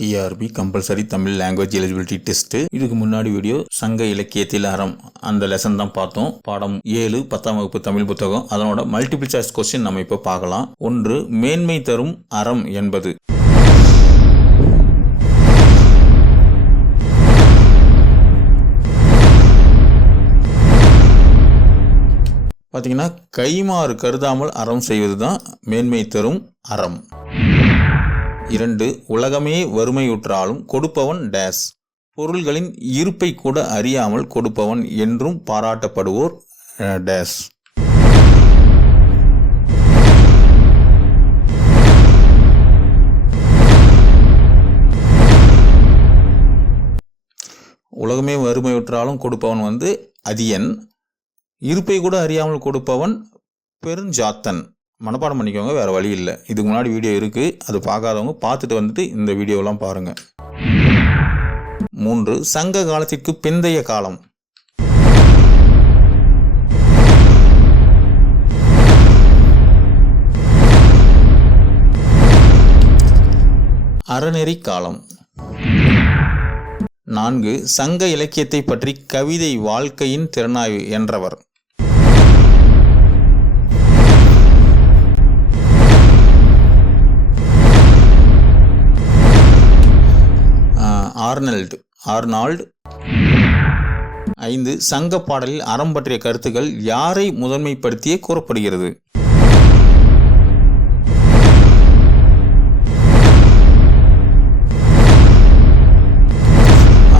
TRP compulsory Tamil language eligibility test இதுக்கு முன்னாடி video சங்க இலக்கியத்தில் அறம். அந்த லெசன் தான் பார்த்தோம். பாடம் ஏழு பத்தாம் வகுப்பு தமிழ் புத்தகம். அதனோட மல்டிபிள் சாய்ஸ் கொஸ்டின் நம்ம இப்போ பார்க்கலாம். ஒன்று மேன்மை தரும் அறம் என்பது. பார்த்தீங்கன்னா கைமாறு கருதாமல் அறம் செய்வது தான் மேன்மை தரும் அறம். இரண்டு உலகமே வறுமையுற்றாலும் கொடுப்பவன் டேஸ். பொருள்களின் இருப்பை கூட அறியாமல் கொடுப்பவன் என்றும் பாராட்டப்படுவோர் டேஸ். உலகமே வறுமையுற்றாலும் கொடுப்பவன் வந்து அதியன். இருப்பை கூட அறியாமல் கொடுப்பவன் பெருஞ்சாத்தன். மனப்பாடம் பண்ணிக்கோங்க வேறு வழி இல்லை. இதுக்கு முன்னாடி வீடியோ இருக்குது அது பார்க்காதவங்க பார்த்துட்டு வந்துட்டு இந்த வீடியோலாம் பாருங்கள் மூன்று சங்க காலத்திற்கு பிந்தைய காலம். அறநெறி காலம். நான்கு சங்க இலக்கியத்தை பற்றி கவிதை வாழ்க்கையின் திறனாய்வு என்றவர். Arnold Arnold. ஐந்து சங்க பாடலில் அறம் பற்றிய கருத்துக்கள் யாரை முதன்மைப்படுத்தியே கூறப்படுகிறது?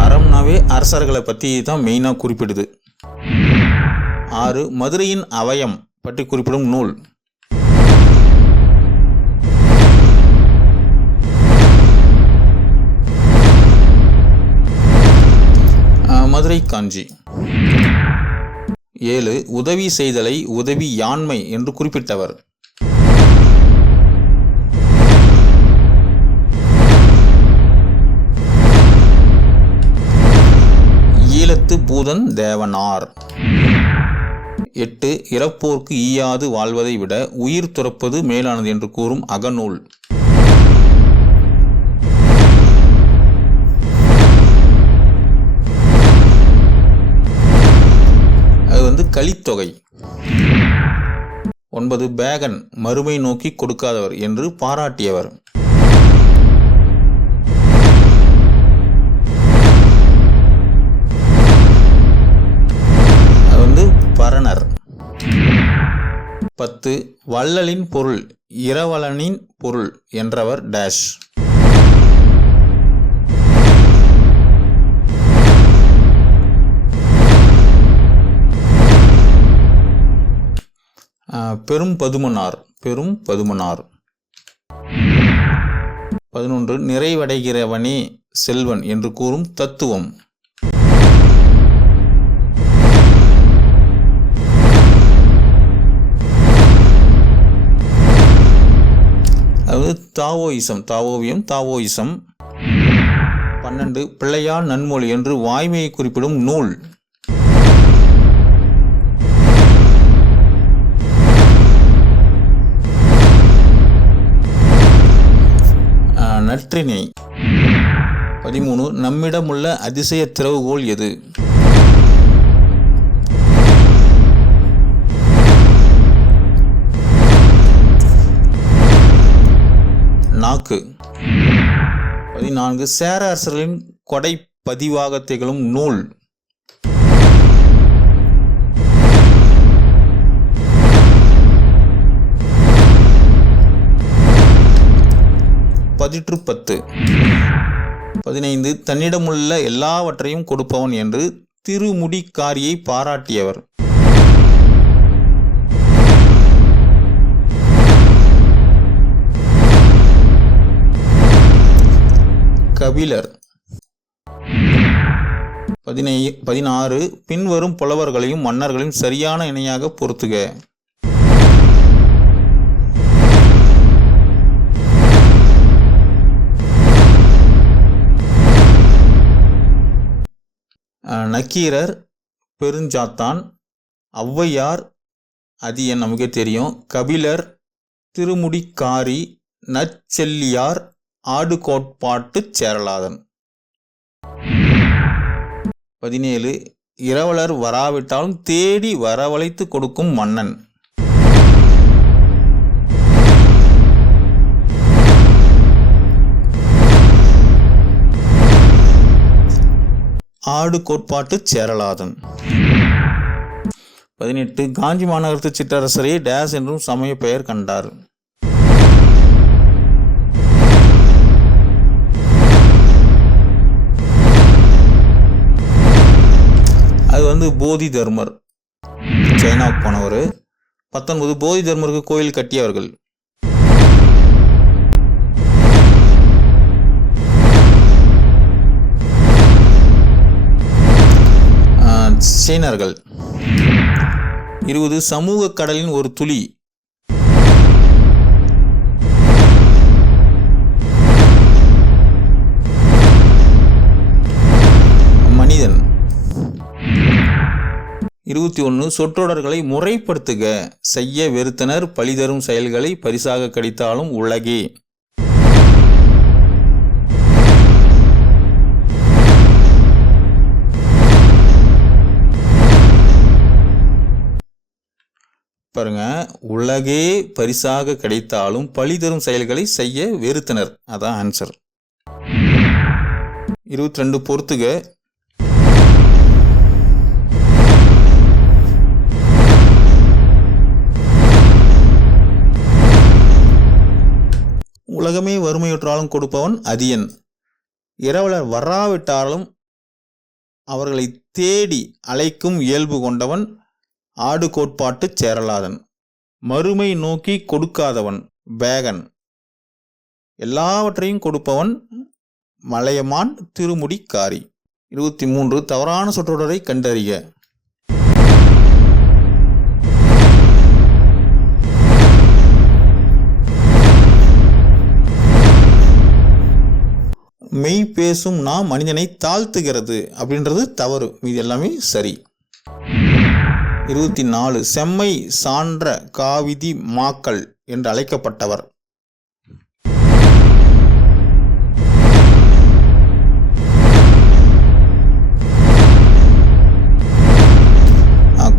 அறம்னாவே அரசர்களை பற்றி தான் மெயினாக குறிப்பிடுது. ஆறு மதுரையின் அவயம் பற்றி குறிப்பிடும் நூல். மதுரை காஞ்சி ஏழு உதவி செய்தலை உதவி யாண்மை என்று குறிப்பிட்டவர். ஈழத்து பூதன் தேவனார். எட்டு இறப்போர்க்கு ஈயாது வாழ்வதை விட உயிர் துறப்பது மேலானது என்று கூறும் அகநூல். அது கலித்தொகை ஒன்பது பேகன் மறுமை நோக்கி கொடுக்காதவர் என்று பாராட்டியவர். அது வந்து பரணர். பத்து வள்ளலின் பொருள் இரவலனின் பொருள் என்றவர் டேஷ். பெரும் பதுமனார் பெரும் பதுமனார். பதினொன்று நிறைவடைகிறவனே செல்வன் என்று கூறும் தத்துவம். அதாவது தாவோயிசம் தாவோவியம் தாவோயிசம். பன்னெண்டு பிள்ளையார் நன்மொழி என்று வாய்மையை குறிப்பிடும் நூல். நற்றினை. பதிமூணு நம்மிடமுள்ள அதிசய திறவுகோல் எது? நாக்கு. பதினான்கு சேர அரசர்களின் கொடை பதிவாக திகழும் நூல். பதிற்று பத்து பதினைந்து தன்னிடமுள்ள எல்லாவற்றையும் கொடுப்பவன் என்று திருமுடிக்காரியை பாராட்டியவர். கபிலர். பதினை பதினாறு பின்வரும் புலவர்களையும் மன்னர்களையும் சரியான இணையாக பொருத்துக. நக்கீரர் பெருஞ்சாத்தான் ஔவையார் அது என் நமக்கே தெரியும் கபிலர் திருமுடிக்காரி நச்செல்லியார் ஆடு கோட்பாட்டு சேரலாதன். பதினேழு இரவலர் வராவிட்டாலும் தேடி வரவழைத்து கொடுக்கும் மன்னன். நாடு கோட்பாட்டு சேரலாதன். பதினெட்டு காஞ்சி மாநகரத்து சிற்றரசரை டேஸ் என்றும் சமய பெயர் கண்டார். அது வந்து போதி தர்மர். சைனாவுக்கு போனவர். பத்தொன்பது போதி தர்மருக்கு கோயில் கட்டியவர்கள். சீனர்கள். இருபது சமூக கடலின் ஒரு துளி. மனிதன். இருபத்தி ஒன்று சொற்றொடர்களை முறைப்படுத்துக. செய்ய வெறுத்தனர் பழிதரும் செயல்களை பரிசாக கடித்தாலும் உலகே. பாருங்க உலகே பரிசாக கிடைத்தாலும் பழி தரும் செயல்களை செய்ய வெறுத்தனர். அதான் ஆன்சர் இருபத்தி ரெண்டு பொறுத்துக. உலகமே வறுமையுற்றாலும் கொடுப்பவன் அதியன். இரவலர் வராவிட்டாலும் அவர்களை தேடி அழைக்கும் இயல்பு கொண்டவன் ஆடு கோட்பாட்டு சேரலாதன். மறுமை நோக்கி கொடுக்காதவன் பேகன் எல்லாவற்றையும் கொடுப்பவன் மலையமான் திருமுடிக்காரி. இருபத்தி மூன்று தவறான சொற்றொடரை கண்டறிய மெய் பேசும் நாம் மனிதனை தாழ்த்துகிறது அப்படின்றது தவறு. இது எல்லாமே சரி. இருபத்தி நாலு செம்மை சான்ற காவிதி மாக்கள் என்று அழைக்கப்பட்டவர்.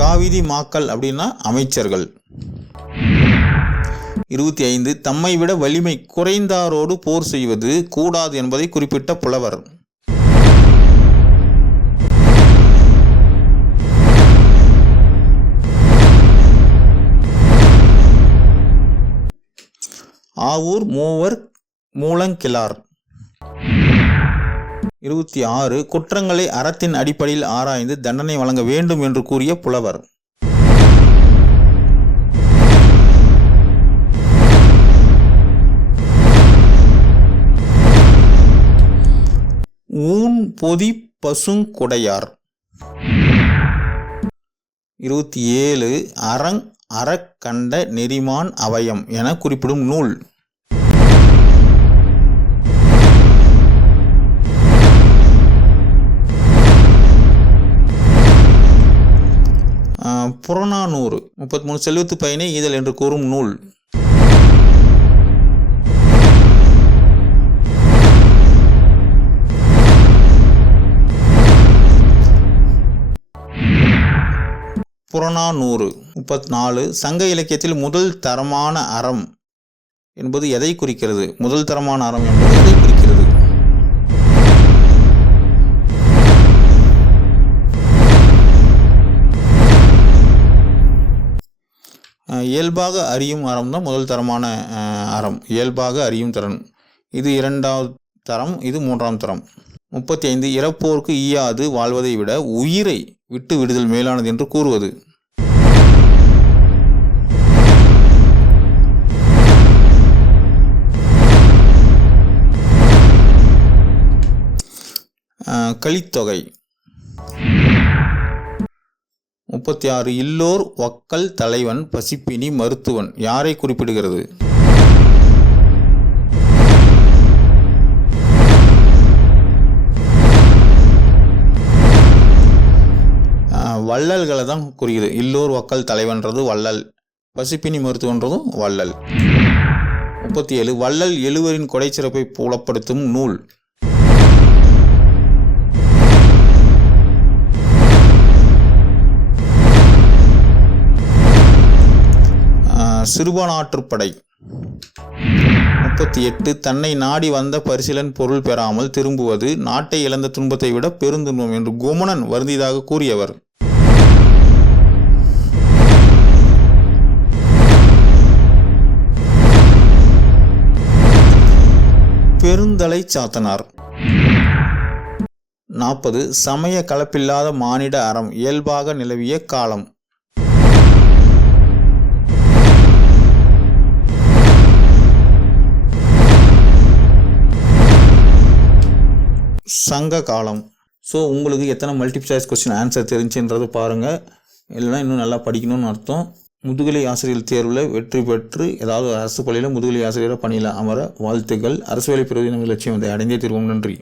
காவிதி மாக்கள் அப்படின்னா அமைச்சர்கள். இருபத்தி ஐந்து தம்மை விட வலிமை குறைந்தாரோடு போர் செய்வது கூடாது என்பதை குறிப்பிட்ட புலவர். ஆவூர் மூவர் மூலங்கிழார். இருபத்தி ஆறு குற்றங்களை அறத்தின் அடிப்படையில் ஆராய்ந்து தண்டனை வழங்க வேண்டும் என்று கூறிய புலவர். ஊன் பொதி பசுங்குடையார் இருபத்தி ஏழு அறங் அறக்கண்ட நெறிமான் அவயம் என குறிப்பிடும் நூல். புறநானூறு. முப்பத்தி மூணு செல்வத்து பயனே ஈதல் என்று கூறும் நூல். புறநானூறு முப்பத்தி நாலு சங்க இலக்கியத்தில் முதல் தரமான அறம் என்பது எதை குறிக்கிறது? முதல் தரமான அறம் என்பது எதை குறிக்கிறது? இயல்பாக அறியும் அறம் தான் முதல் தரமான அறம். இயல்பாக அறியும் திறன். இது இரண்டாவது தரம் இது மூன்றாம் தரம். முப்பத்தி ஐந்து இறப்போருக்கு ஈயாது வாழ்வதை விட உயிரை விட்டு விடுதல் மேலானது என்று கூறுவது. கலித்தொகை முப்பத்தி ஆறு இல்லோர் ஒக்கல் தலைவன் பசிப்பினி மருத்துவன். யாரை குறிப்பிடுகிறது? வள்ளல்களை தான் குறிக்குது. இல்லோர் ஒக்கல் தலைவன்றது வள்ளல் பசிப்பினி மருத்துவன்றதும் வள்ளல். முப்பத்தி ஏழு வள்ளல் எழுவரின் கொடை சிறப்பை புலப்படுத்தும் நூல். ஆஹ், சிறுபானாற்றுப்படை. முப்பத்தி எட்டு தன்னை நாடி வந்த பரிசிலன் பொருள் பெறாமல் திரும்புவது நாட்டை இழந்த துன்பத்தை விட பெருந்துன்பம் என்று குமணன் வருந்தியதாக கூறியவர். பெருந்தலை சாத்தனார். நாற்பது. சமய கலப்பில்லாத மானிட அறம் இயல்பாக நிலவிய காலம். சங்க காலம். ஸோ உங்களுக்கு எத்தனை மல்டிபிள் சாய்ஸ் கொஸ்டின் ஆன்சர் தெரிஞ்சுன்றது பாருங்கள் இல்லைன்னா இன்னும் நல்லா படிக்கணும்னு அர்த்தம். முதுகலை ஆசிரியர் தேர்வில் வெற்றி பெற்று ஏதாவது அரசு பள்ளியில் முதுகலை ஆசிரியராக பணியில் அமர வாழ்த்துக்கள். அரசு வேலை பெறுவதை நமது லட்சியம் அதை அடைந்தே தீர்வோம். நன்றி.